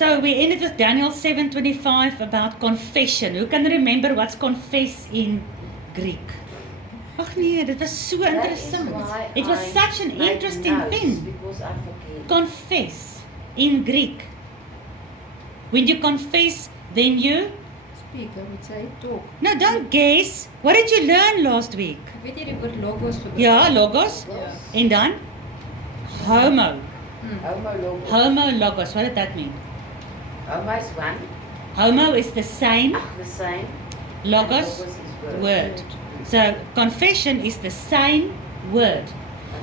So we ended with Daniel 7:25 about confession. Who can remember what's confess in Greek? Ach nee, dit was so interessant. It was such an interesting thing. Because I forget. Confess in Greek. When you confess, then you... Speak, I would say talk. No, don't guess. What did you learn last week? Ek weet jy die woord logos gebruik? Ja, logos. Ja. En dan? Homo. Homologous. Homo logos. What did that mean? Homo is one. Homo is the same. The same. Logos, Is word. word. So confession is the same word.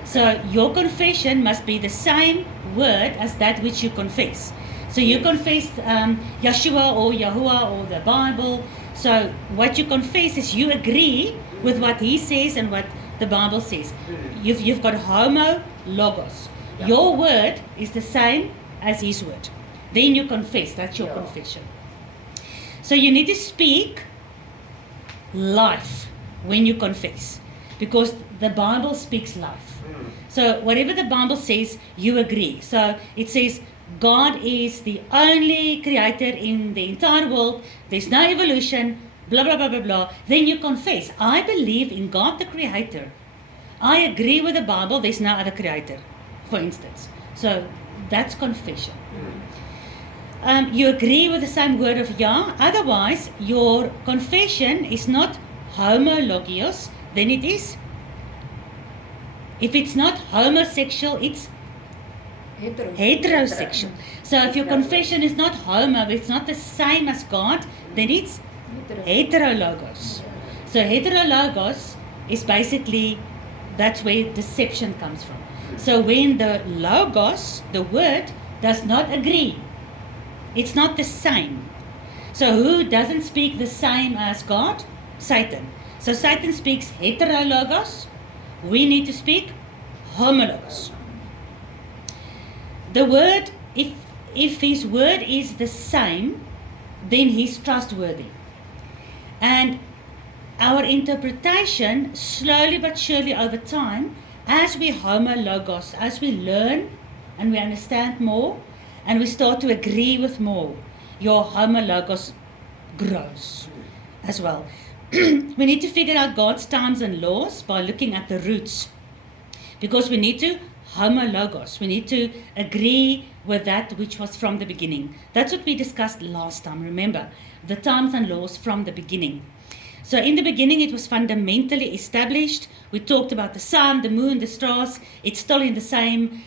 So your confession must be the same word as that which you confess. So you confess Yeshua or Yahuwah or the Bible. So what you confess is you agree with what he says and what the Bible says. You've got homo logos. Yeah. Your word is the same as his word. Then you confess. That's your Yeah. confession. So you need to speak life when you confess, because the Bible speaks life. So whatever the Bible says, you agree. So it says God is the only creator in the entire world. There's no evolution, blah, blah, blah, blah, blah. Then you confess, I believe in God the creator. I agree with the Bible, there's no other creator, for instance. So that's confession. You agree with the same word of Yah. Otherwise, your confession is not homologios, then it is. If it's not homosexual, it's Hetero. heterosexual. So if your confession is not homo, it's not the same as God, then it's Hetero. heterologos. So heterologos is basically, that's where deception comes from. So when the logos, the word, does not agree, it's not the same. So who doesn't speak the same as God? Satan. So Satan speaks heterologos. We need to speak homologos. The word, if his word is the same, then he's trustworthy. And our interpretation, slowly but surely over time, as we homologos, as we learn and we understand more, and we start to agree with more, your homologos grows as well. We need to figure out God's times and laws by looking at the roots, because we need to homologos. We need to agree with that which was from the beginning. That's what we discussed last time. Remember, the times and laws from the beginning. So in the beginning, it was fundamentally established. We talked about the sun, the moon, the stars. It's still in the same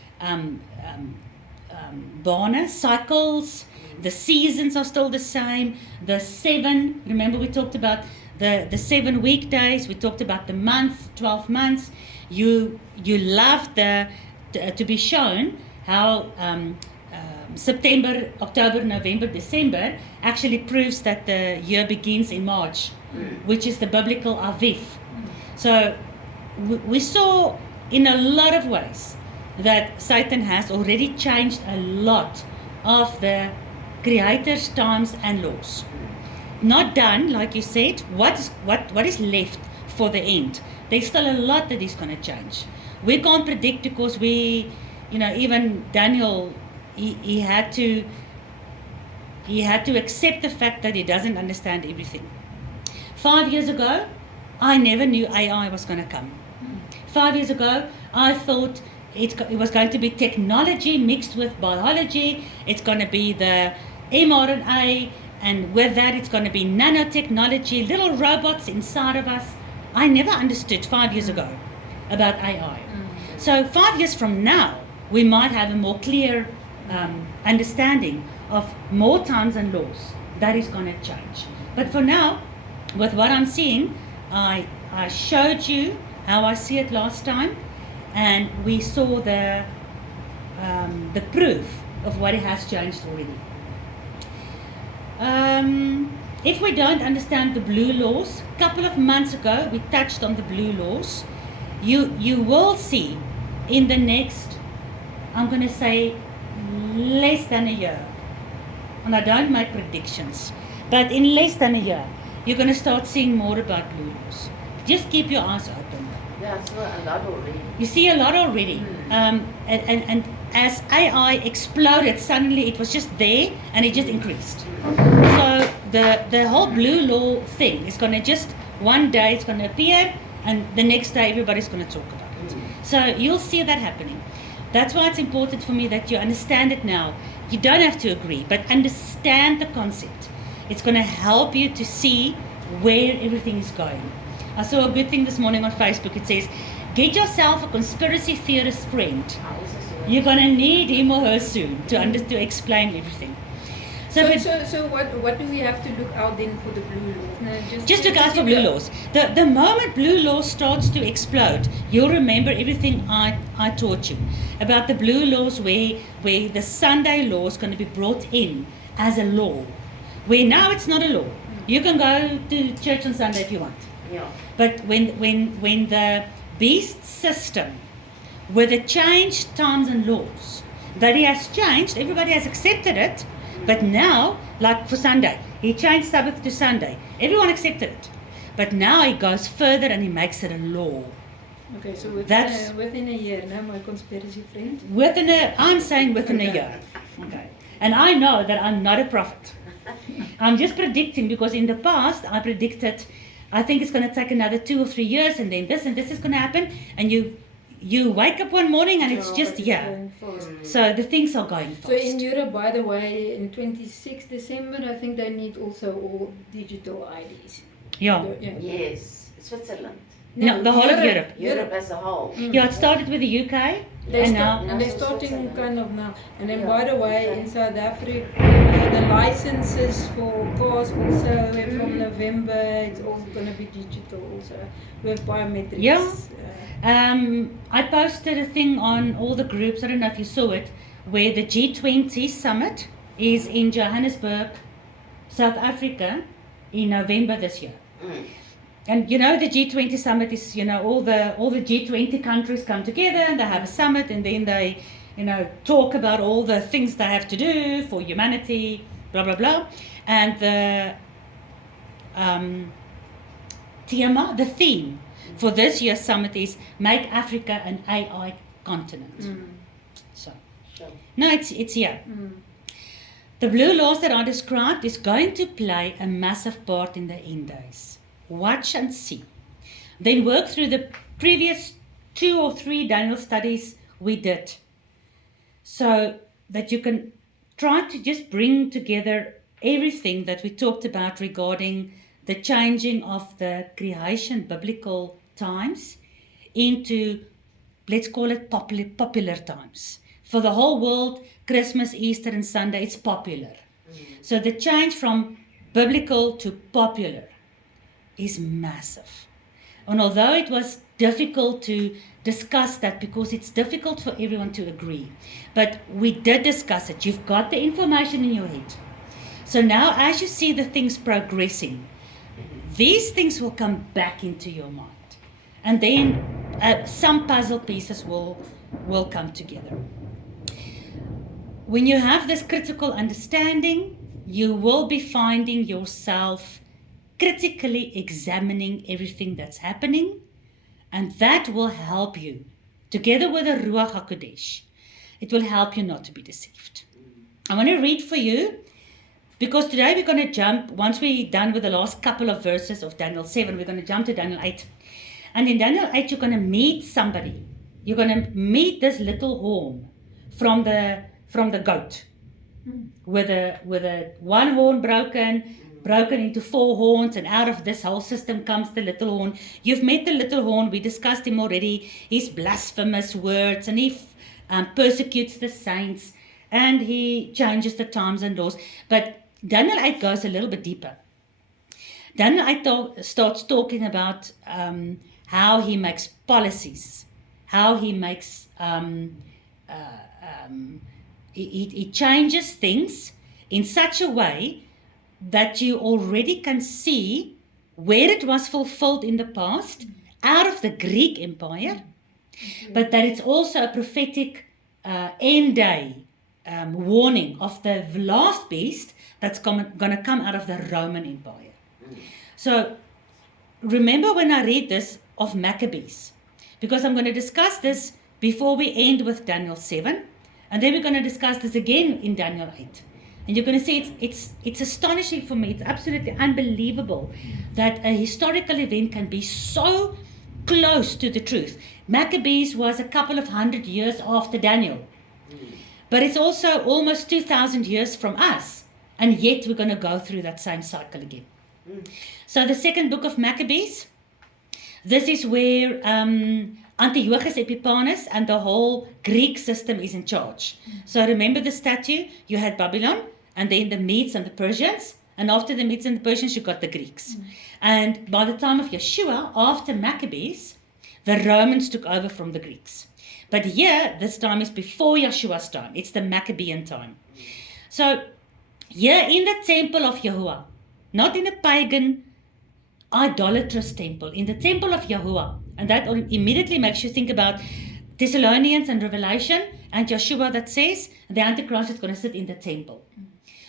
bana, cycles. The seasons are still the same. The 7, remember we talked about the 7 weekdays. We talked about the month, 12 months. You love to be shown how September, October, November, December actually proves that the year begins in March, which is the biblical Aviv. So we saw in a lot of ways that Satan has already changed a lot of the Creator's times and laws. Not done, like you said. What is left for the end? There's still a lot that is going to change. We can't predict, because even Daniel, he had to accept the fact that he doesn't understand everything. 5 years ago, I never knew AI was going to come. 5 years ago, I thought it was going to be technology mixed with biology. It's going to be the mRNA, and with that it's going to be nanotechnology, little robots inside of us. I never understood 5 years ago about AI. So 5 years from now, we might have a more clear understanding of more times and laws. That is going to change. But for now, with what I'm seeing, I showed you how I see it last time, and we saw the proof of what it has changed already. If we don't understand the blue laws, a couple of months ago we touched on the blue laws. You will see in the next, I'm going to say, less than a year, and I don't make predictions, but in less than a year, you're going to start seeing more about blue laws. Just keep your eyes open. Yeah, I saw a lot already. You see a lot already. And as AI exploded, suddenly it was just there and it just increased. So the whole blue law thing is going to just, one day it's going to appear and the next day everybody's going to talk about it. So you'll see that happening. That's why it's important for me that you understand it now. You don't have to agree, but understand the concept. It's going to help you to see where everything is going. I saw a good thing this morning on Facebook. It says, get yourself a conspiracy theorist friend. You're going to need him or her soon to explain everything. So what do we have to look out then for the blue laws? No, just look out for blue laws. The moment blue law starts to explode, you'll remember everything I taught you about the blue laws where the Sunday law is going to be brought in as a law. Where now it's not a law. You can go to church on Sunday if you want. Yeah. But when the beast system, with the changed times and laws, that he has changed, everybody has accepted it. But now, like for Sunday, he changed Sabbath to Sunday. Everyone accepted it. But now he goes further and he makes it a law. Okay, so That's- within a year, now my conspiracy friend. I'm saying within a year. Okay. And I know that I'm not a prophet. I'm just predicting because in the past I predicted, I think it's going to take another 2 or 3 years and then this is going to happen. And you wake up one morning and it's just, going fast. So the things are going fast. So in Europe, by the way, in 26 December, I think they need also all digital IDs. Yeah. Yes. Switzerland. No, the whole of Europe. Europe as a whole. Yeah, it started with the UK. And now, they're starting kind of now. And then, Yeah. by the way, in South Africa, the licenses for cars also from November, it's also going to be digital also with biometrics. Yeah. I posted a thing on all the groups, I don't know if you saw it, where the G20 summit is in Johannesburg, South Africa, in November this year. Mm. And you know the G20 summit is, all the G20 countries come together and they have a summit and then they, talk about all the things they have to do for humanity, blah, blah, blah. And the theme for this year's summit is Make Africa an AI continent. So, Sure. no, it's here. The blue laws that I described is going to play a massive part in the end days. Watch and see. Then work through the previous 2 or 3 Daniel studies we did so that you can try to just bring together everything that we talked about regarding the changing of the creation biblical times into, let's call it popular times. For the whole world, Christmas, Easter and Sunday, it's popular. So the change from biblical to popular is massive. And although it was difficult to discuss that because it's difficult for everyone to agree, but we did discuss it. You've got the information in your head. So now as you see the things progressing, these things will come back into your mind. And then some puzzle pieces will come together. When you have this critical understanding, you will be finding yourself critically examining everything that's happening, and that will help you, together with the Ruach HaKodesh, it will help you not to be deceived. I want to read for you, because today we're going to jump, once we're done with the last couple of verses of Daniel 7, we're going to jump to Daniel 8. And in Daniel 8, you're going to meet somebody. You're going to meet this little horn from the goat, with a one horn broken into 4 horns, and out of this whole system comes the little horn. You've met the little horn. We discussed him already. His blasphemous words, and he persecutes the saints, and he changes the times and laws. But Daniel 8 goes a little bit deeper. Daniel 8 starts talking about how he makes policies, how he makes he changes things in such a way that you already can see where it was fulfilled in the past out of the Greek Empire, but that it's also a prophetic end day warning of the last beast that's going to come out of the Roman Empire. So remember when I read this of Maccabees, because I'm going to discuss this before we end with Daniel 7, And then we're going to discuss this again in Daniel 8. And you're going to see it's astonishing for me. It's absolutely unbelievable that a historical event can be so close to the truth. Maccabees was a couple of 100 years after Daniel. But it's also almost 2,000 years from us. And yet we're going to go through that same cycle again. So the second book of Maccabees, this is where Antiochus Epiphanes and the whole Greek system is in charge. So remember the statue, you had Babylon, and then the Medes and the Persians, and after the Medes and the Persians you got the Greeks. And by the time of Yeshua, after Maccabees, the Romans took over from the Greeks. But here, this time is before Yeshua's time. It's the Maccabean time. So here in the temple of Yahuwah, not in a pagan, idolatrous temple, in the temple of Yahuwah. And that immediately makes you think about Thessalonians and Revelation and Yeshua that says the Antichrist is going to sit in the temple.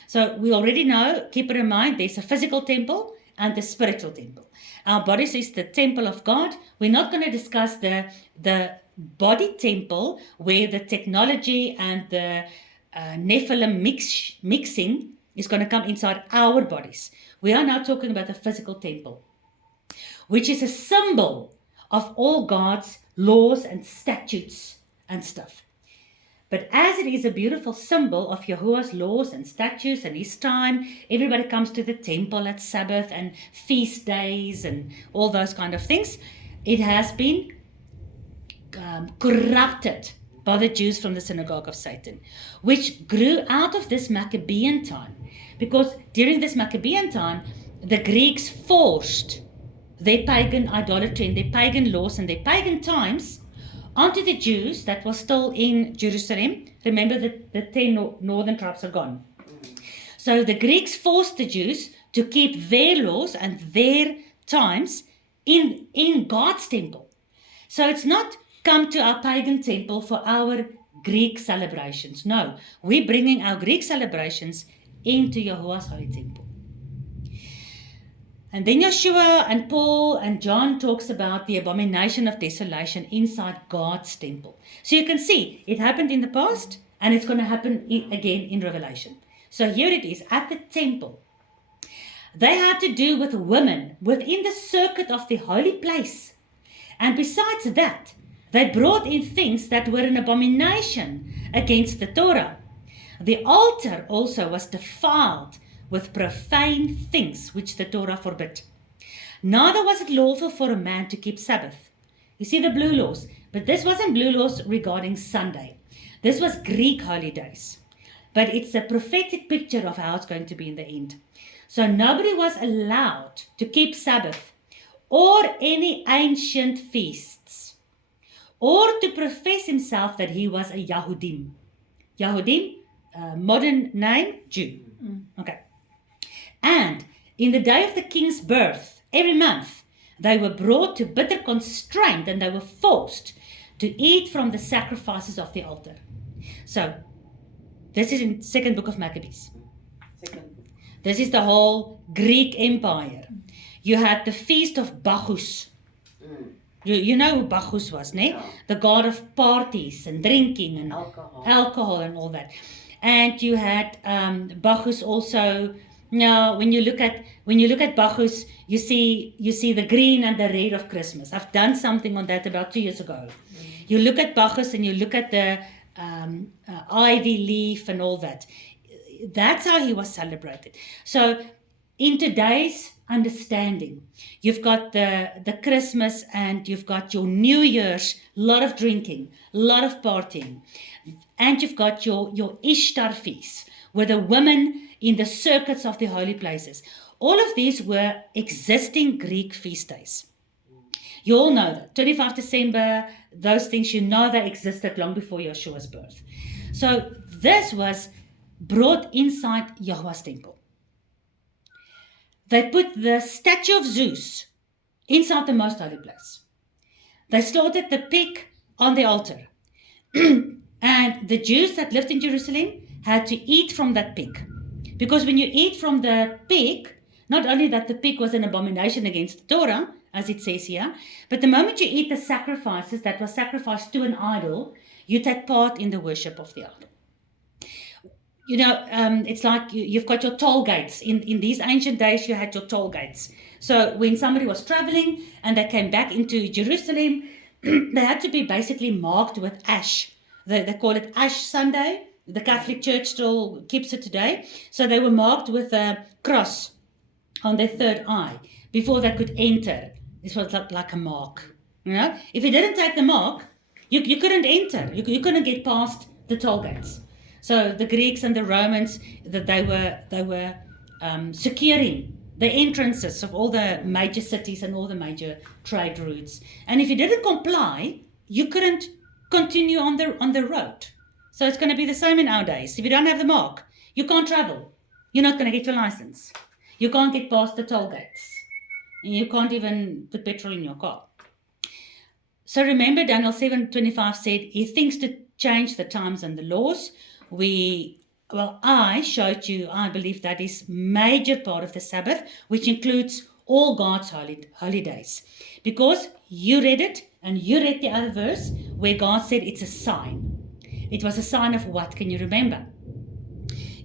So we already know, keep it in mind, there's a physical temple and the spiritual temple. Our bodies is the temple of God. We're not going to discuss the body temple where the technology and the Nephilim mixing is going to come inside our bodies. We are now talking about the physical temple, which is a symbol of all God's laws and statutes and stuff. But as it is a beautiful symbol of Yahuwah's laws and statutes and his time, everybody comes to the temple at Sabbath and feast days and all those kind of things. It has been corrupted by the Jews from the synagogue of Satan, which grew out of this Maccabean time. Because during this Maccabean time, the Greeks forced their pagan idolatry and their pagan laws and their pagan times onto the Jews that was still in Jerusalem. Remember that the 10 northern tribes are gone. So the Greeks forced the Jews to keep their laws and their times in God's temple. So it's not come to our pagan temple for our Greek celebrations. No, we're bringing our Greek celebrations into Yahuwah's holy temple. And then Yeshua and Paul and John talks about the abomination of desolation inside God's temple. So you can see it happened in the past and it's going to happen again in Revelation. So here it is at the temple. They had to do with women within the circuit of the holy place. And besides that, they brought in things that were an abomination against the Torah. The altar also was defiled with profane things which the Torah forbid. Neither was it lawful for a man to keep Sabbath. You see the blue laws, but this wasn't blue laws regarding Sunday. This was Greek holidays. But it's a prophetic picture of how it's going to be in the end. So nobody was allowed to keep Sabbath or any ancient feasts or to profess himself that he was a Yahudim. Yahudim, modern name, Jew. Okay. And in the day of the king's birth, every month, they were brought to bitter constraint and they were forced to eat from the sacrifices of the altar. So, this is in second book of Maccabees. This is the whole Greek Empire. You had the feast of Bacchus. You know who Bacchus was, ne? Yeah. The god of parties and drinking and alcohol and all that. And you had Bacchus also. Now, when you look at Bacchus, you see the green and the red of Christmas. I've done something on that about 2 years ago. You look at Bacchus and you look at the ivy leaf and all that. That's how he was celebrated. So, in today's understanding, you've got the Christmas and you've got your New Year's, lot of drinking, lot of partying, and you've got your Ishtar feast, where the women in the circuits of the holy places. All of these were existing Greek feast days. You all know that. 25 December, those things, you know they existed long before Yeshua's birth. So this was brought inside Yahuwah's temple. They put the statue of Zeus inside the most holy place. They slaughtered the pig on the altar. And the Jews that lived in Jerusalem had to eat from that pig. Because when you eat from the pig, not only that the pig was an abomination against the Torah, as it says here, but the moment you eat the sacrifices that was sacrificed to an idol, you take part in the worship of the idol. it's like you've got your toll gates. In these ancient days, you had your toll gates. So when somebody was traveling and they came back into Jerusalem, they had to be basically marked with ash. They call it Ash Sunday. The Catholic Church still keeps it today. So they were marked with a cross on their third eye before they could enter. This was like a mark. If you didn't take the mark, you couldn't enter. You couldn't get past the toll gates. So the Greeks and the Romans, that they were securing the entrances of all the major cities and all the major trade routes. And if you didn't comply, you couldn't continue on the road. So it's going to be the same in our days. If you don't have the mark, you can't travel. You're not going to get your license. You can't get past the toll gates. And you can't even put petrol in your car. So remember, Daniel 7:25 said, he thinks to change the times and the laws. I showed you, I believe that is major part of the Sabbath, which includes all God's holidays. Because you read it, and you read the other verse where God said it's a sign. It was a sign of what? Can you remember?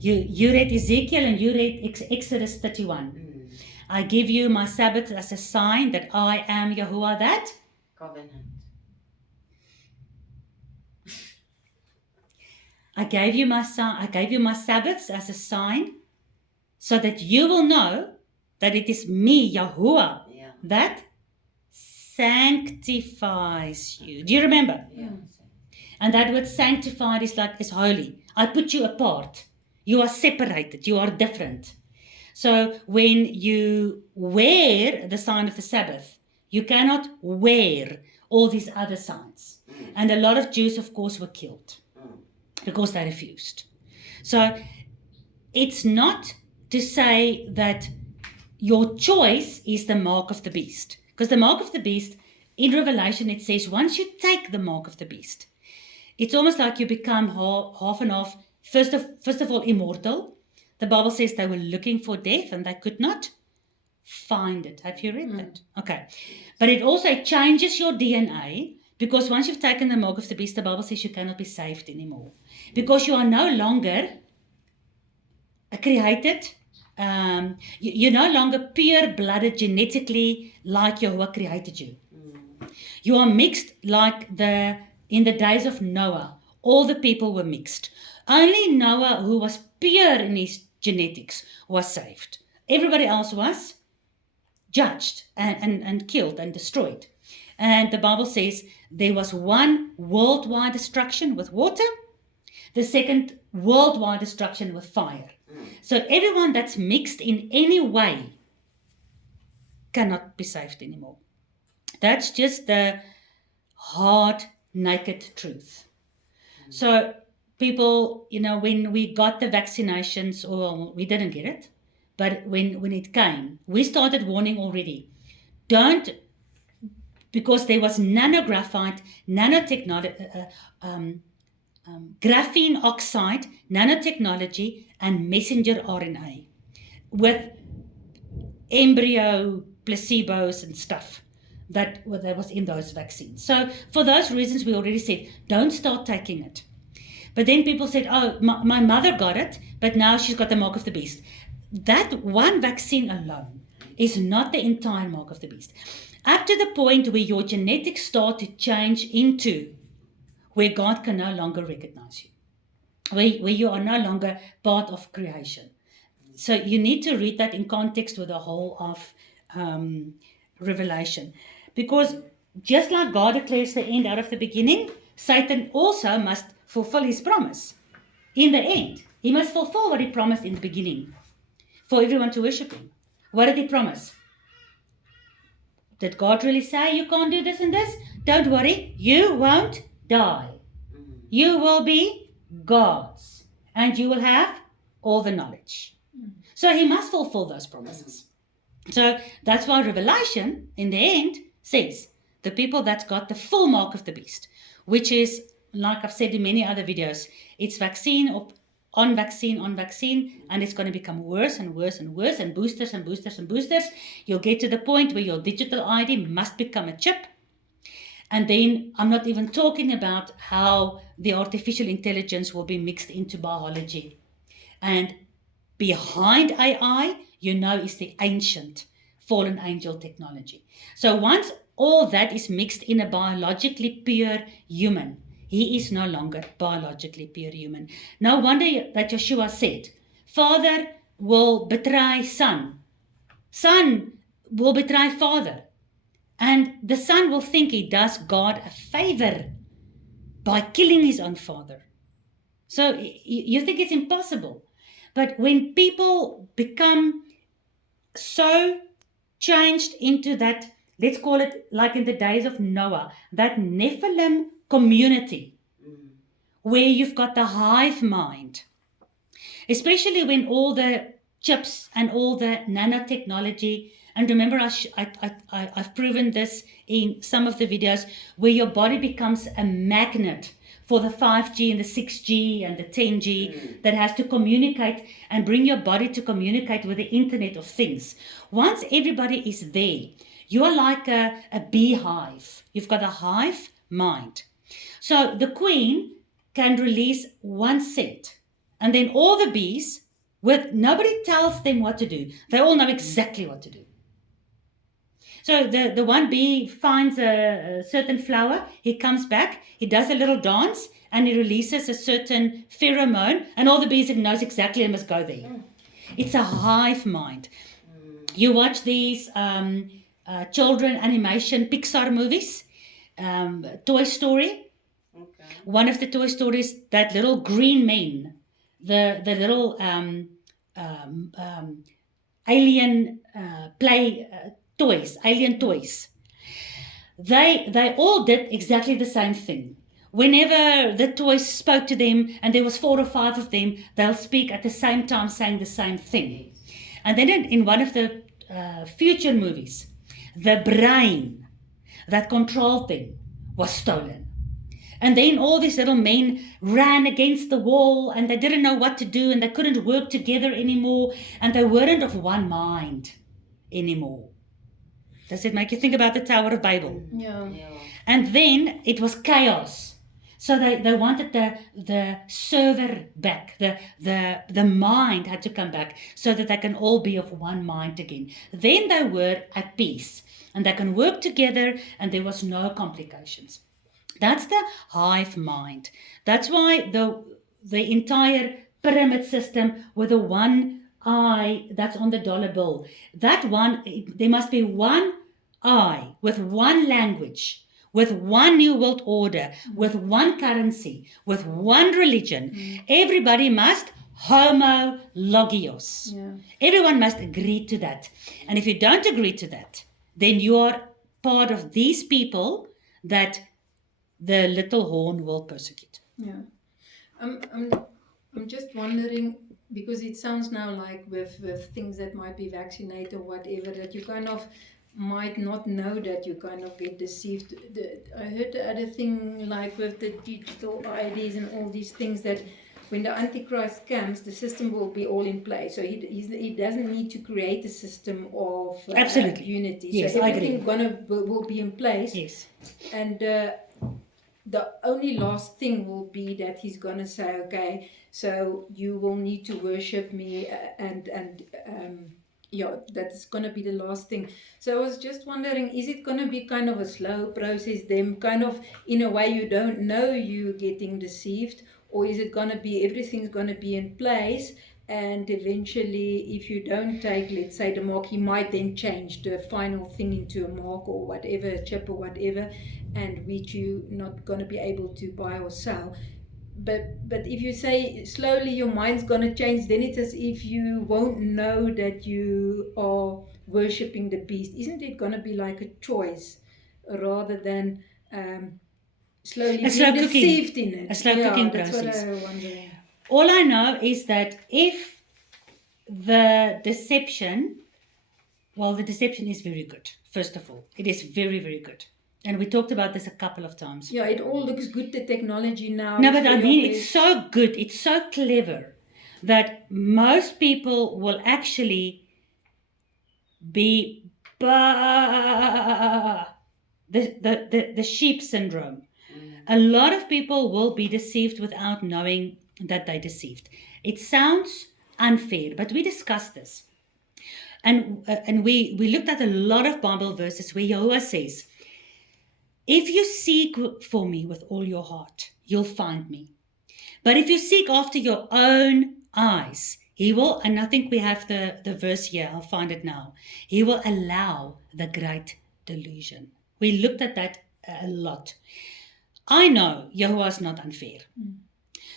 You read Ezekiel and you read Exodus 31. I give you my Sabbath as a sign that I am Yahuwah that Covenant. I gave you my Sabbaths as a sign so that you will know that it is me, Yahuwah, that sanctifies you. Do you remember? Yeah. And that word sanctified is holy. I put you apart. You are separated. You are different. So when you wear the sign of the Sabbath, you cannot wear all these other signs. And a lot of Jews, of course, were killed because they refused. So it's not to say that your choice is the mark of the beast. Because the mark of the beast, in Revelation, it says once you take the mark of the beast, it's almost like you become half and half, first of all, immortal. The Bible says they were looking for death and they could not find it. Have you read that? Okay. But it also changes your DNA, because once you've taken the mark of the beast, the Bible says you cannot be saved anymore. Because you are no longer created. You're no longer pure-blooded genetically like Yahuwah created you. You are mixed like in the days of Noah. All the people were mixed. Only Noah, who was pure in his genetics, was saved. Everybody else was judged and killed and destroyed. And the Bible says there was one worldwide destruction with water, the second worldwide destruction with fire. So everyone that's mixed in any way cannot be saved anymore. That's just the hard, naked truth. So people, when we got the vaccinations, or we didn't get it, but when it came, we started warning already. Don't, because there was nanographite, nanotechnology, graphene oxide, nanotechnology, and messenger RNA with embryo placebos and stuff that was in those vaccines. So for those reasons, we already said, don't start taking it. But then people said, oh, my mother got it, but now she's got the mark of the beast. That one vaccine alone is not the entire mark of the beast. Up to the point where your genetics start to change into where God can no longer recognize you, where you are no longer part of creation. So you need to read that in context with the whole of Revelation. Because just like God declares the end out of the beginning, Satan also must fulfill his promise in the end. He must fulfill what he promised in the beginning for everyone to worship him. What did he promise? Did God really say you can't do this and this? Don't worry, you won't die. You will be God's, and you will have all the knowledge. So he must fulfill those promises. So that's why Revelation, in the end, says the people that's got the full mark of the beast, which is, like I've said in many other videos, it's vaccine on vaccine on vaccine, and it's going to become worse and worse and worse, and boosters and boosters and boosters. You'll get to the point where your digital ID must become a chip. And then I'm not even talking about how the artificial intelligence will be mixed into biology. And behind AI, is the ancient fallen angel technology. So once all that is mixed in a biologically pure human, he is no longer biologically pure human. No wonder that Yeshua said, Father will betray Son. Son will betray Father. And the Son will think he does God a favor by killing his own father. So you think it's impossible. But when people become so changed into that, let's call it like in the days of Noah, that Nephilim community, where you've got the hive mind, especially when all the chips and all the nanotechnology, and remember I've proven this in some of the videos, where your body becomes a magnet for the 5G and the 6G and the 10G that has to communicate and bring your body to communicate with the Internet of Things. Once everybody is there, you are like a beehive. You've got a hive mind. So the queen can release one scent, and then all the bees, nobody tells them what to do. They all know exactly what to do. So the one bee finds a certain flower, he comes back, he does a little dance, and he releases a certain pheromone, and all the bees knows exactly they must go there. It's a hive mind. You watch these children animation Pixar movies, Toy Story. Okay. One of the Toy Stories, that little green man, the little alien alien toys. They all did exactly the same thing. Whenever the toys spoke to them, and there was 4 or 5 of them, they'll speak at the same time saying the same thing. And then in one of the future movies, the brain that controlled them was stolen. And then all these little men ran against the wall, and they didn't know what to do, and they couldn't work together anymore, and they weren't of one mind anymore. Does it make you think about the Tower of Babel? Yeah. And then it was chaos. So they wanted the server back. The mind had to come back so that they can all be of one mind again. Then they were at peace, and they can work together, and there was no complications. That's the hive mind. That's why the entire pyramid system with the one eye that's on the dollar bill, that one, there must be one eye with one language, with one new world order, with one currency, with one religion. Everybody must homo logios. Yeah. Everyone must agree to that. And if you don't agree to that, then you are part of these people that the little horn will persecute. Yeah. I'm just wondering, because it sounds now like with things that might be vaccinated or whatever, that you kind of might not know that you kind of get deceived. I heard the other thing, like with the digital IDs and all these things, that when the Antichrist comes, the system will be all in place. So he doesn't need to create a system of Absolutely. unity. Yes, so I agree. everything will be in place. Yes. And the only last thing will be that he's going to say, okay, so you will need to worship me, and yeah, that's going to be the last thing. So I was just wondering, is it going to be kind of a slow process, them kind of in a way you don't know you getting deceived, or is it going to be everything's going to be in place, and eventually if you don't take, let's say, the mark, he might then change the final thing into a mark or whatever, a chip or whatever, and which you not going to be able to buy or sell. But if you say slowly your mind's going to change, then it's as if you won't know that you are worshipping the beast. Isn't it going to be like a choice rather than slowly being deceived in it? A slow cooking that's process. What I was wondering. All I know is that if the deception is very good, first of all. It is very, very good. And we talked about this a couple of times. Yeah, it all looks good, the technology now. No, but I mean, it's so good, it's so clever that most people will actually be the sheep syndrome. A lot of people will be deceived without knowing that they deceived. It sounds unfair, but we discussed this. And we looked at a lot of Bible verses where Yahweh says, if you seek for me with all your heart, you'll find me. But if you seek after your own eyes, he will, and I think we have the verse here, I'll find it now. He will allow the great delusion. We looked at that a lot. I know Yahweh is not unfair.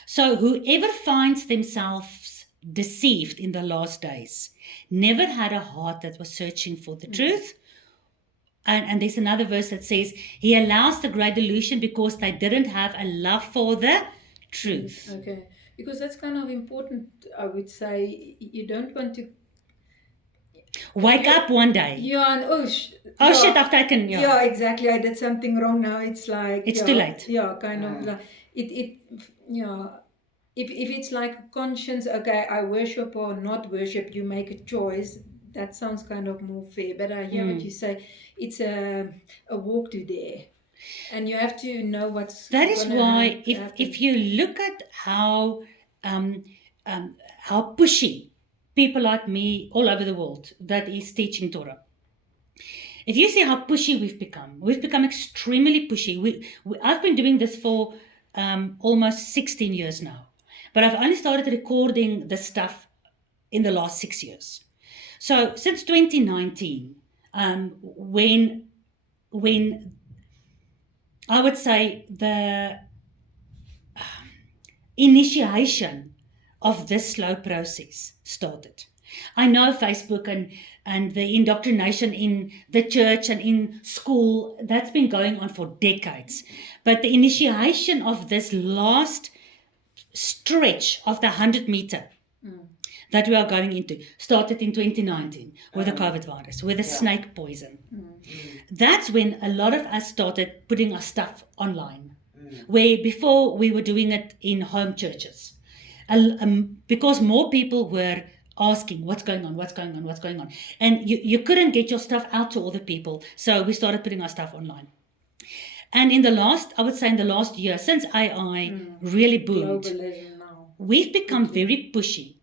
So whoever finds themselves deceived in the last days never had a heart that was searching for the truth. And there's another verse that says, he allows the great delusion because they didn't have a love for the truth. Okay, because that's kind of important, I would say. You don't want to Wake up one day. Yeah, and Oh shit, I've taken. Yeah, exactly. I did something wrong. Now it's like it's too late. Yeah, kind of like it. Yeah, if it's like a conscience, okay, I worship or not worship, you make a choice. That sounds kind of more fair. But I hear what you say. It's a walk to there, and you have to know what's. That is why, if you look at how pushy people like me all over the world that is teaching Torah. If you see how pushy we've become extremely pushy. I've been doing this for almost 16 years now, but I've only started recording the stuff in the last 6 years. So since 2019, when I would say the initiation of this slow process started. I know Facebook and the indoctrination in the church and in school, that's been going on for decades. But the initiation of this last stretch of the 100-meter that we are going into started in 2019 with the COVID virus, with the snake poison. That's when a lot of us started putting our stuff online, where before we were doing it in home churches. Because more people were asking what's going on, and you couldn't get your stuff out to all the people, so we started putting our stuff online. And in the last year, since AI really boomed, we've become very pushy.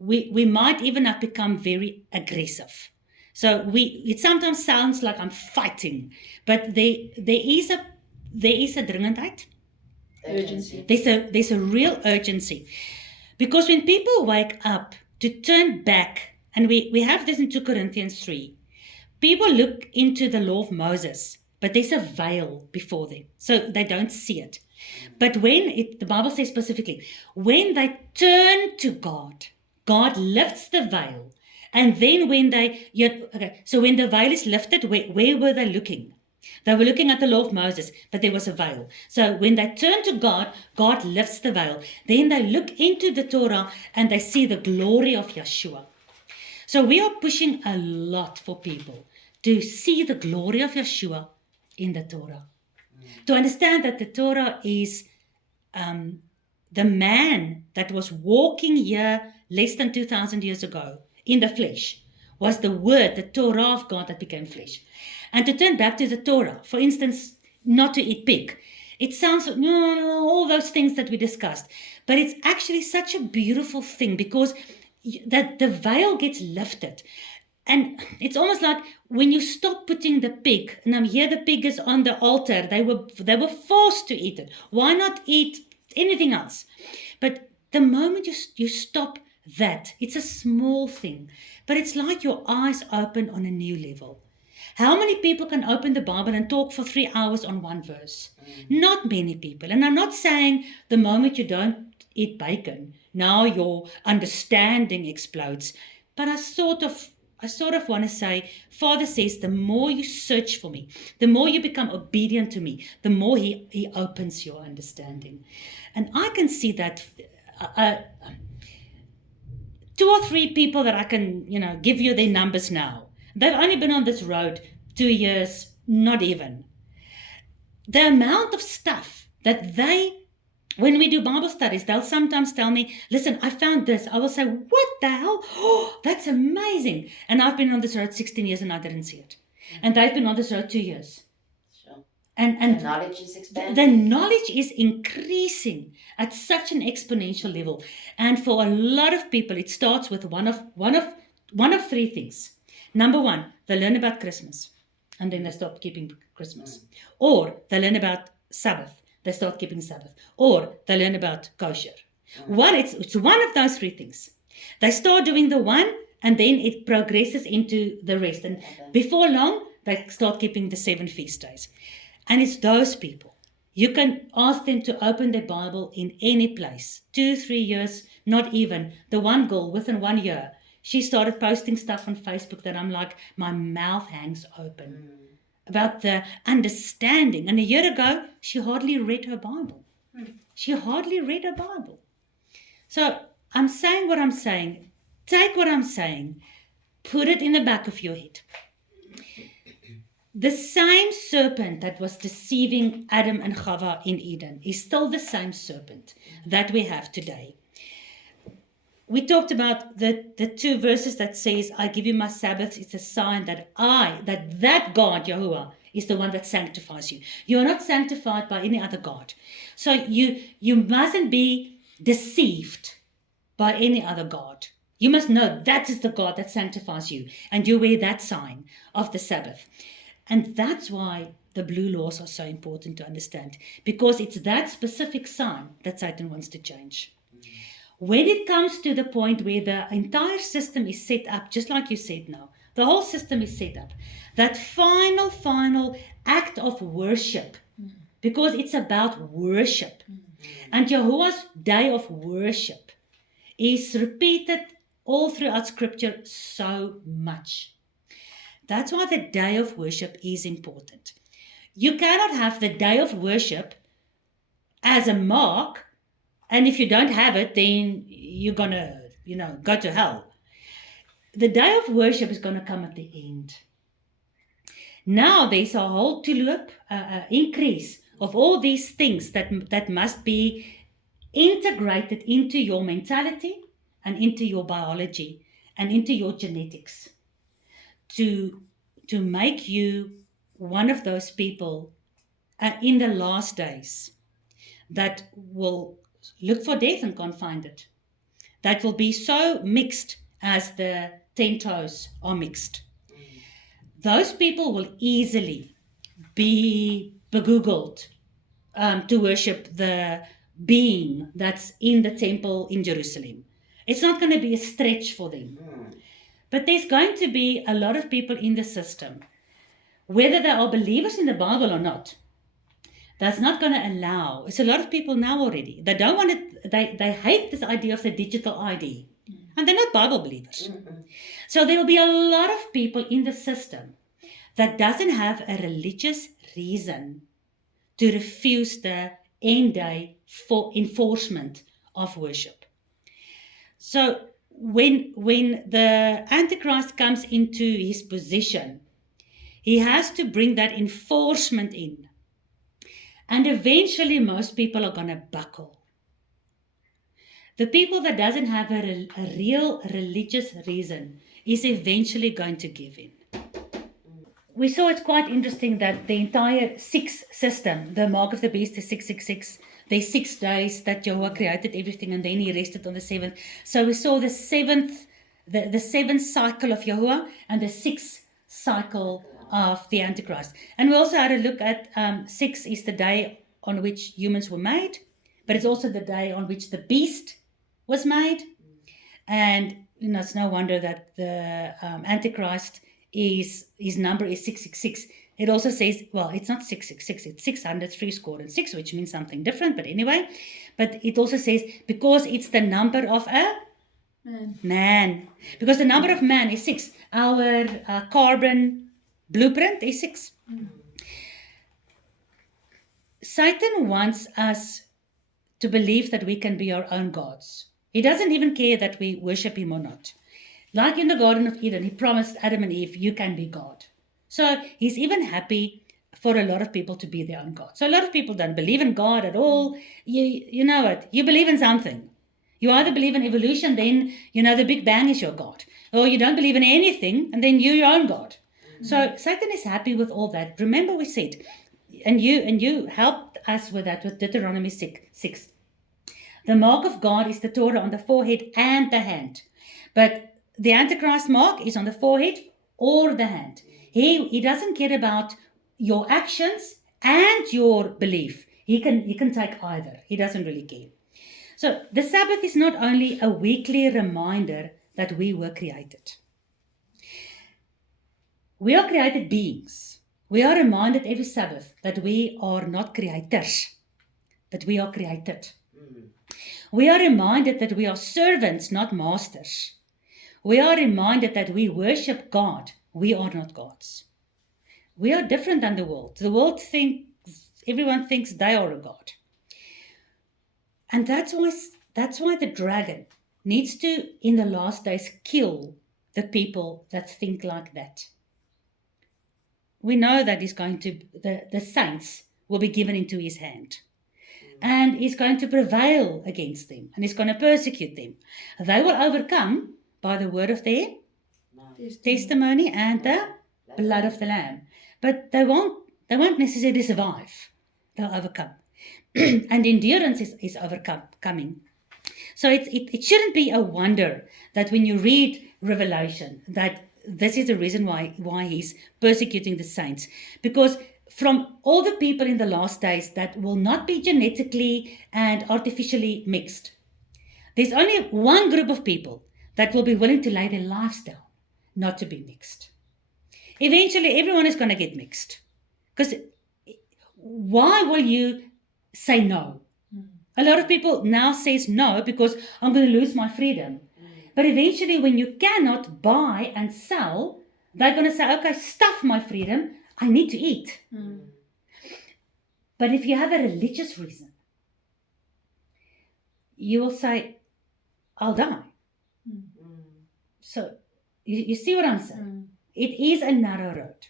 We might even have become very aggressive. So it sometimes sounds like I'm fighting, but there is a dringendheid, urgency. There's a real urgency. Because when people wake up to turn back, and we have this in 2 Corinthians 3, people look into the law of Moses, but there's a veil before them, so they don't see it. But the Bible says specifically, when they turn to God, God lifts the veil. And then when when the veil is lifted, where were they looking? They were looking at the law of Moses, but there was a veil. So when they turn to God, God lifts the veil. Then they look into the Torah and they see the glory of Yeshua. So we are pushing a lot for people to see the glory of Yeshua in the Torah. To understand that the Torah is the man that was walking here less than 2,000 years ago in the flesh was the word, the Torah of God that became flesh. And to turn back to the Torah, for instance, not to eat pig. It sounds all those things that we discussed, but it's actually such a beautiful thing because that the veil gets lifted. And it's almost like when you stop putting the pig, and here the pig is on the altar, they were forced to eat it. Why not eat anything else? But the moment you stop that, it's a small thing, but it's like your eyes open on a new level. How many people can open the Bible and talk for 3 hours on one verse? Not many people. And I'm not saying the moment you don't eat bacon, now your understanding explodes. But I sort of want to say, Father says, the more you search for me, the more you become obedient to me, the more he opens your understanding. And I can see that 2 or 3 people that I can, give you their numbers now. They've only been on this road 2 years, not even. The amount of stuff that when we do Bible studies, they'll sometimes tell me, listen, I found this. I will say, what the hell? Oh, that's amazing. And I've been on this road 16 years and I didn't see it. And they've been on this road 2 years. Sure. And The knowledge is expanding. the knowledge is increasing at such an exponential level. And for a lot of people, it starts with one of three things. Number one, they learn about Christmas, and then they stop keeping Christmas. Or they learn about Sabbath, they start keeping Sabbath. Or they learn about kosher. It's one of those three things. They start doing the one, and then it progresses into the rest. And before long, they start keeping the 7 feast days. And it's those people. You can ask them to open their Bible in any place. 2-3 years, not even. The one girl, within 1 year, she started posting stuff on Facebook that I'm like, my mouth hangs open about the understanding. And a year ago, she hardly read her Bible. She hardly read her Bible. So I'm saying what I'm saying. Take what I'm saying. Put it in the back of your head. The same serpent that was deceiving Adam and Chava in Eden is still the same serpent that we have today. We talked about the 2 verses that says, I give you my Sabbath. It's a sign that that God, Yahuwah, is the one that sanctifies you. You are not sanctified by any other God. So you mustn't be deceived by any other God. You must know that is the God that sanctifies you. And you wear that sign of the Sabbath. And that's why the blue laws are so important to understand, because it's that specific sign that Satan wants to change. When it comes to the point where the entire system is set up, just like you said now, the whole system is set up, that final act of worship, because it's about worship. And Yahuwah's day of worship is repeated all throughout Scripture so much. That's why the day of worship is important. You cannot have the day of worship as a mark, and if you don't have it, then you're going to, go to hell. The day of worship is going to come at the end. Now there's a whole tulip increase of all these things that must be integrated into your mentality and into your biology and into your genetics. To make you one of those people in the last days that will look for death and can't find it. That will be so mixed as the 10 toes are mixed. Those people will easily be begoogled to worship the being that's in the temple in Jerusalem. It's not going to be a stretch for them. But there's going to be a lot of people in the system, whether they are believers in the Bible or not, that's not going to allow. It's a lot of people now already. They don't want it. They hate this idea of the digital ID, and they're not Bible believers. So there will be a lot of people in the system that doesn't have a religious reason to refuse the end day for enforcement of worship. So when the Antichrist comes into his position, he has to bring that enforcement in. And eventually most people are going to buckle. The people that doesn't have a real religious reason is eventually going to give in. We saw it's quite interesting that the entire 6 system, the mark of the beast is 666, there's 6 days that Yahuwah created everything and then he rested on the 7th. So we saw the 7th cycle of Yahuwah and the 6th cycle of the Antichrist. And we also had a look at 6 is the day on which humans were made, but it's also the day on which the beast was made. And it's no wonder that the Antichrist his number is 666. It also says, well, it's not 666, it's 600, which means something different, but anyway. But it also says, because it's the number of a man. Because the number of man is 6. Our carbon blueprint is 6. Satan wants us to believe that we can be our own gods. He doesn't even care that we worship him or not. Like in the Garden of Eden, he promised Adam and Eve, you can be God. So he's even happy for a lot of people to be their own God. So a lot of people don't believe in God at all. You know it. You believe in something. You either believe in evolution, then, the Big Bang is your God. Or you don't believe in anything, and then you're your own God. So Satan is happy with all that. Remember we said, and you helped us with that with Deuteronomy 6. The mark of God is the Torah on the forehead and the hand. But the Antichrist mark is on the forehead or the hand. He doesn't care about your actions and your belief. He can take either. He doesn't really care. So the Sabbath is not only a weekly reminder that we were created. We are created beings. We are reminded every Sabbath that we are not creators, but we are created. We are reminded that we are servants, not masters. We are reminded that we worship God. We are not gods. We are different than the world. The world everyone thinks they are a god. And that's why the dragon needs to, in the last days, kill the people that think like that. We know that the saints will be given into his hand. And he's going to prevail against them. And he's going to persecute them. They will overcome by the word of their testimony and the blood of the Lamb. But they won't necessarily survive. They'll overcome. And endurance is overcoming. So it shouldn't be a wonder that when you read Revelation, that this is the reason why he's persecuting the saints. Because from all the people in the last days that will not be genetically and artificially mixed, there's only one group of people that will be willing to lay their lives down not to be mixed. Eventually, everyone is going to get mixed. Because why will you say no? A lot of people now says no because I'm going to lose my freedom. But eventually, when you cannot buy and sell, they're going to say, okay, stuff my freedom. I need to eat. But if you have a religious reason, you will say, I'll die. So, you see what I'm saying? It is a narrow road.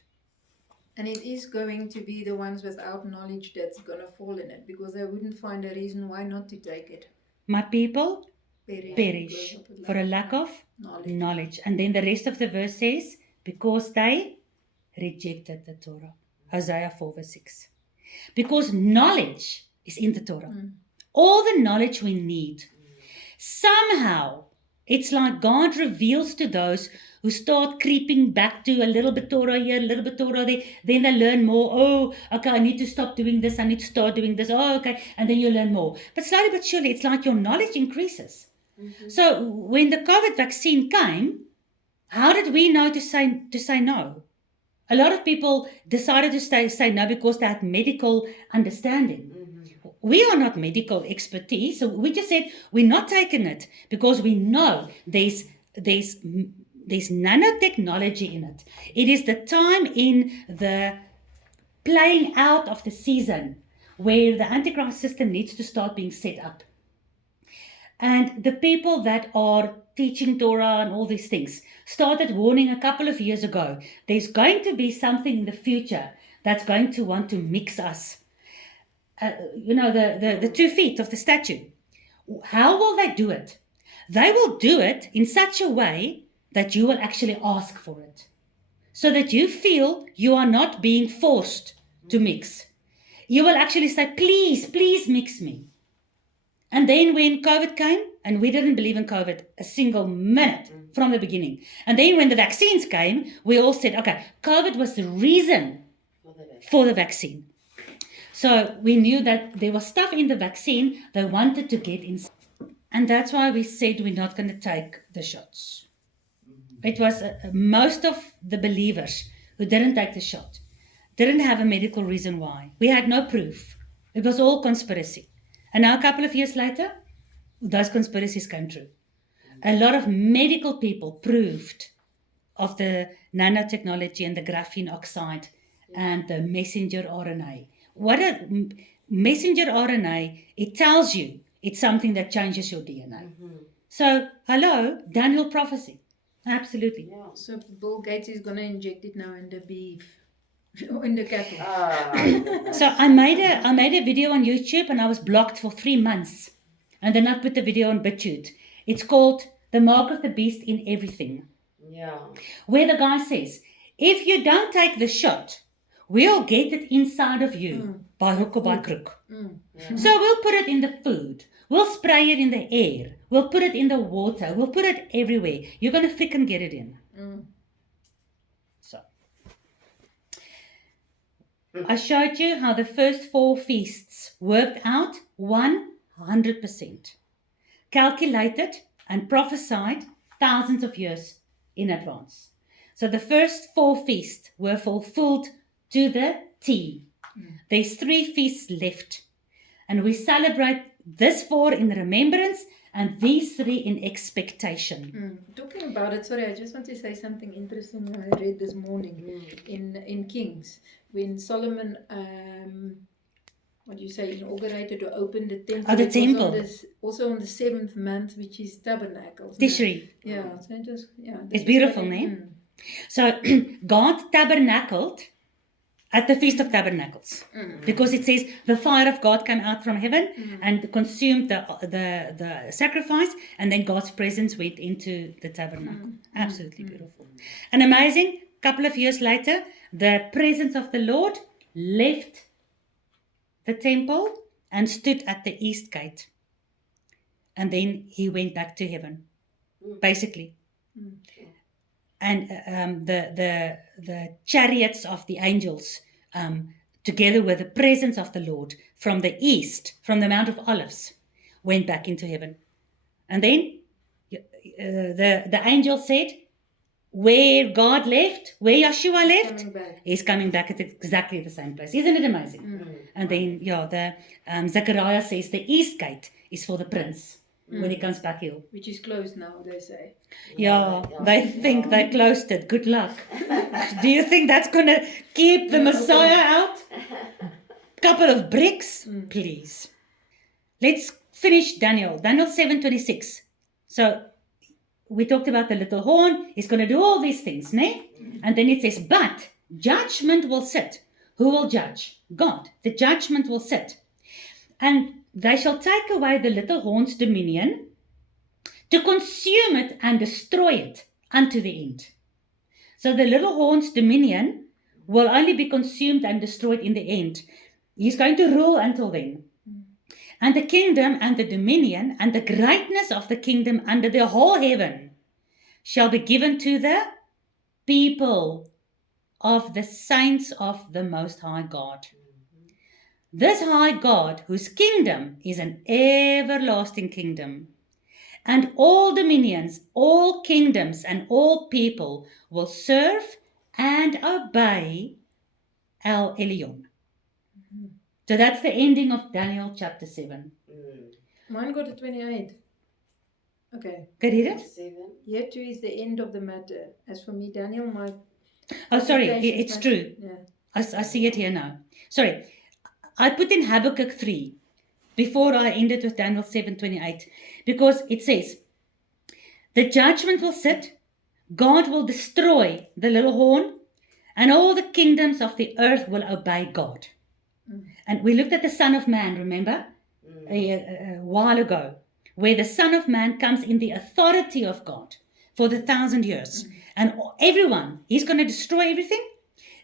And it is going to be the ones without knowledge that's going to fall in it, because they wouldn't find a reason why not to take it. My people perish because for a lack of knowledge. knowledge. And then the rest of the verse says, because they rejected the Torah. Hosea 4 verse 6. Because knowledge is in the Torah. All the knowledge we need. Somehow, it's like God reveals to those who start creeping back to a little bit Torah here, a little bit Torah there. Then they learn more. Oh, okay, I need to stop doing this. I need to start doing this. Oh, okay. And then you learn more. But slowly but surely, it's like your knowledge increases. So when the COVID vaccine came, how did we know to say no? A lot of people decided to say no because they had medical understanding. We are not medical expertise, so we just said we're not taking it because we know there's nanotechnology in it. It is the time in the playing out of the season where the Antichrist system needs to start being set up. And the people that are teaching Torah and all these things started warning a couple of years ago. There's going to be something in the future that's going to want to mix us. The 2 feet of the statue. How will they do it? They will do it in such a way that you will actually ask for it. So that you feel you are not being forced to mix. You will actually say, please, please mix me. And then when COVID came, and we didn't believe in COVID a single minute from the beginning. And then when the vaccines came, we all said, okay, COVID was the reason for the vaccine. So we knew that there was stuff in the vaccine they wanted to get in. And that's why we said we're not going to take the shots. It was most of the believers who didn't take the shot didn't have a medical reason why. We had no proof. It was all conspiracy. And now a couple of years later, those conspiracies came true. A lot of medical people proved of the nanotechnology and the graphene oxide and the messenger RNA. What a messenger RNA, it tells you it's something that changes your DNA. So, hello, Daniel prophecy. Absolutely. Yeah. So Bill Gates is going to inject it now in the beef, or in the cattle. So I made a video on YouTube and I was blocked for 3 months. And then I put the video on BitChute. It's called The Mark of the Beast in Everything. Yeah. Where the guy says, if you don't take the shot, we'll get it inside of you by hook or by crook. Yeah. So we'll put it in the food. We'll spray it in the air. We'll put it in the water. We'll put it everywhere. You're going to freaking get it in. So I showed you how the first 4 feasts worked out 100%. Calculated and prophesied thousands of years in advance. So the first 4 feasts were fulfilled to the T. There's 3 feasts left. And we celebrate this 4 in remembrance and these 3 in expectation. Talking about it, sorry, I just want to say something interesting I read this morning in Kings. When Solomon, inaugurated or opened the temple. Oh, the it was temple. also on the 7th month, which is Tabernacles. Tishri. Yeah, so It's beautiful, ne? So God tabernacled at the Feast of Tabernacles. Because it says the fire of God came out from heaven and consumed the sacrifice, and then God's presence went into the tabernacle. Absolutely beautiful. And amazing, couple of years later, the presence of the Lord left the temple and stood at the east gate. And then he went back to heaven, basically. And the chariots of the angels, together with the presence of the Lord from the east, from the Mount of Olives, went back into heaven. And then the angel said, where God left, where Yeshua left, he's coming back at exactly the same place. Isn't it amazing? And then, Zechariah says the east gate is for the prince when he comes back here. Which is closed now, they say. Yeah, they think they closed it. Good luck. Do you think that's going to keep the Messiah out? Couple of bricks? Please. Let's finish Daniel 7:26. So we talked about the little horn. He's going to do all these things, ne? And then it says, but judgment will sit. Who will judge? God. The judgment will sit. And they shall take away the little horn's dominion to consume it and destroy it unto the end. So the little horn's dominion will only be consumed and destroyed in the end. He's going to rule until then. And the kingdom and the dominion and the greatness of the kingdom under the whole heaven shall be given to the people of the saints of the Most High God. This high God, whose kingdom is an everlasting kingdom, and all dominions, all kingdoms, and all people will serve and obey El Elyon. So that's the ending of Daniel chapter 7. Mine got to 28. Okay. Can you read it? 7. Here too is the end of the matter. As for me, Daniel, my... Oh, sorry, it's true. Yeah. I see it here now. Sorry. I put in Habakkuk 3 before I ended with Daniel 7:28 because it says, the judgment will sit, God will destroy the little horn, and all the kingdoms of the earth will obey God. And we looked at the Son of Man, remember, a while ago, where the Son of Man comes in the authority of God for the 1,000 years. And everyone, he's going to destroy everything.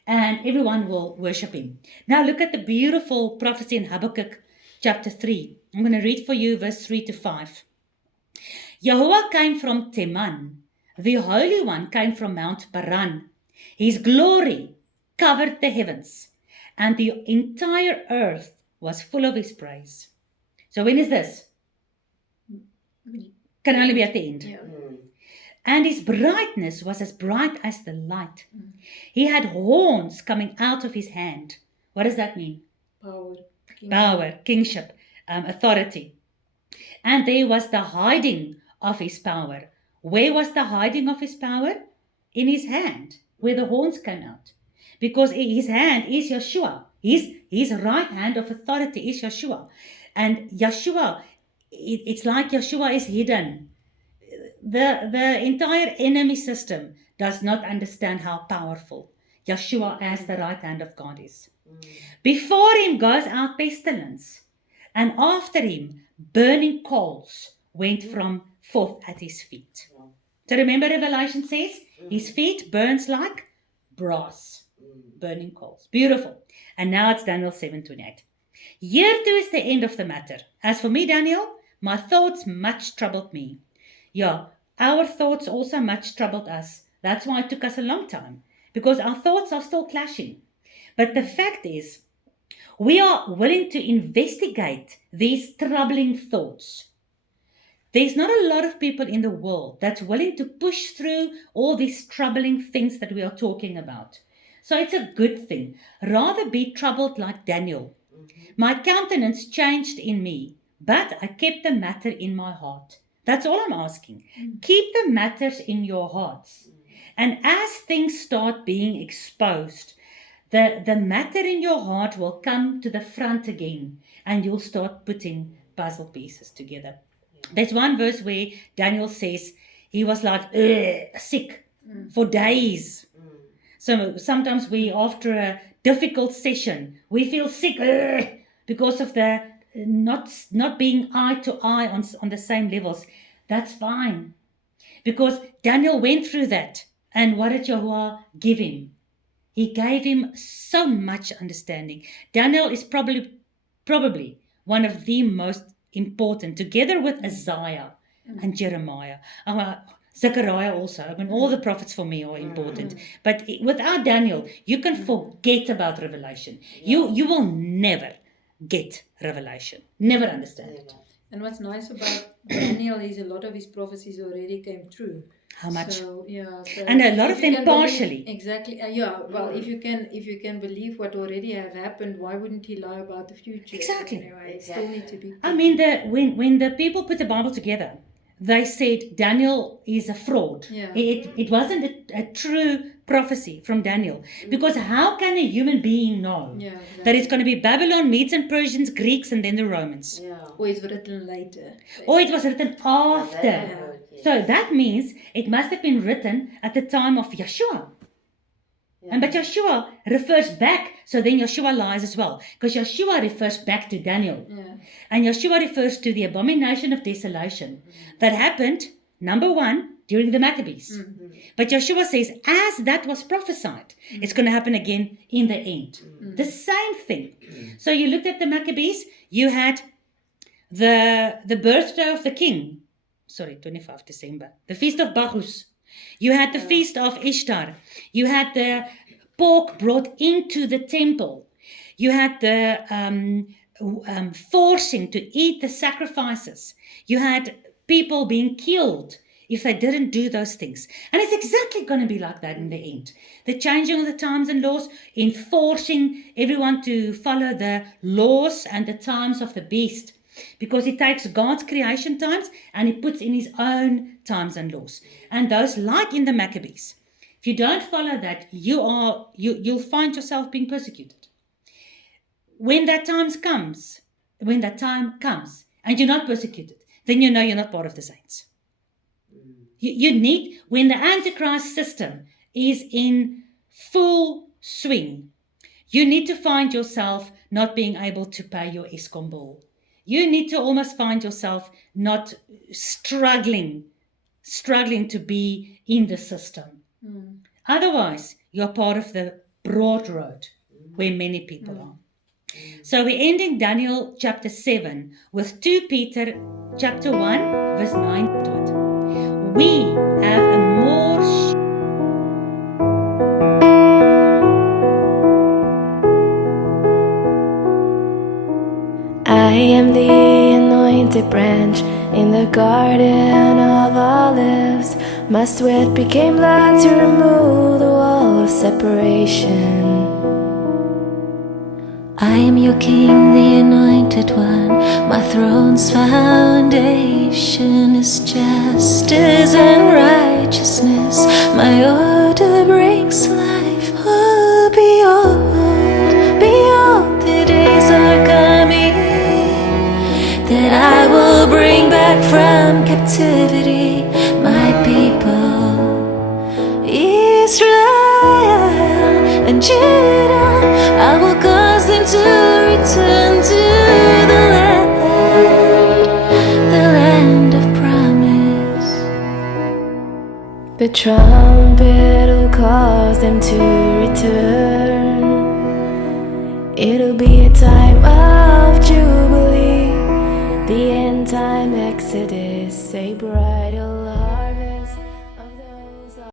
And everyone will worship him. Now look at the beautiful prophecy in Habakkuk chapter 3. I'm going to read for you verse 3 to 5. Yahuwah came from Teman. The Holy One came from Mount Paran. His glory covered the heavens, and the entire earth was full of his praise. So when is this? Can only be at the end. Yeah. And his brightness was as bright as the light. He had horns coming out of his hand. What does that mean? Power, kingship, authority. And there was the hiding of his power. Where was the hiding of his power? In his hand, where the horns came out. Because his hand is Yeshua. His right hand of authority is Yeshua. And Yeshua, it's like Yeshua is hidden. The entire enemy system does not understand how powerful Yeshua as the right hand of God is. Before him goes out pestilence, and after him burning coals went from forth at his feet. So remember Revelation says, his feet burns like brass. Burning coals. Beautiful. And now it's Daniel 7:28. Here too is the end of the matter. As for me, Daniel, my thoughts much troubled me. Yeah, our thoughts also much troubled us. That's why it took us a long time, because our thoughts are still clashing. But the fact is, we are willing to investigate these troubling thoughts. There's not a lot of people in the world that's willing to push through all these troubling things that we are talking about. So it's a good thing. Rather be troubled like Daniel. My countenance changed in me, but I kept the matter in my heart. That's all I'm asking. Keep the matters in your hearts. And as things start being exposed, the matter in your heart will come to the front again, and you'll start putting puzzle pieces together. There's one verse where Daniel says he was like sick for days. So sometimes we, after a difficult session, we feel sick because of the not being eye to eye on the same levels. That's fine, because Daniel went through that. And what did Yahuwah give him? He gave him so much understanding. Daniel is probably one of the most important, together with Isaiah and Jeremiah. Zechariah also. I mean, all the prophets for me are important. But without Daniel, you can forget about revelation. You will never get revelation. Never understand it. And what's nice about Daniel is a lot of his prophecies already came true. How much? So, And a lot of if you them can partially. believe, exactly. Well, if you can believe what already have happened, why wouldn't he lie about the future? Exactly. Anyway, it still need to be. I mean, when the people put the Bible together, they said Daniel is a fraud. Yeah. It wasn't a true prophecy from Daniel. Because how can a human being know that it's going to be Babylon, Medes and Persians, Greeks, and then the Romans? Yeah. Or it's written later. Or it was written after. Yeah. So that means it must have been written at the time of Yeshua. Yeah. But Yeshua refers back, so then Yeshua lies as well. Because Yeshua refers back to Daniel. Yeah. And Yeshua refers to the abomination of desolation that happened, number one, during the Maccabees. But Yeshua says, as that was prophesied, it's going to happen again in the end. The same thing. So you looked at the Maccabees, you had the birthday of the king. 25 December. The feast of Bacchus. You had the feast of Ishtar. You had the pork brought into the temple. You had the forcing to eat the sacrifices. You had people being killed if they didn't do those things. And it's exactly going to be like that in the end. The changing of the times and laws, enforcing everyone to follow the laws and the times of the beast. Because he takes God's creation times and he puts in his own times and laws. And those, like in the Maccabees, if you don't follow that, you'll find yourself being persecuted. When that time comes, and you're not persecuted, then you know you're not part of the saints. You need, when the Antichrist system is in full swing, you need to find yourself not being able to pay your Eskom bill. You need to almost find yourself not struggling to be in the system. Otherwise, you're part of the broad road where many people are. So we're ending Daniel chapter 7 with 2 Peter chapter 1 verse 9 to it. We have a more I am the anointed branch in the garden of olives. My sweat became blood to remove the wall of separation. I am your king, the anointed one. My throne's foundation is justice and righteousness. My order brings life. Oh, behold, the days are coming that I will bring back from captivity my people, Israel and Judah. I will cause them to return to the land of promise. The trumpet will cause them to return. It'll be a time of jubilee, the end time exodus, a bridal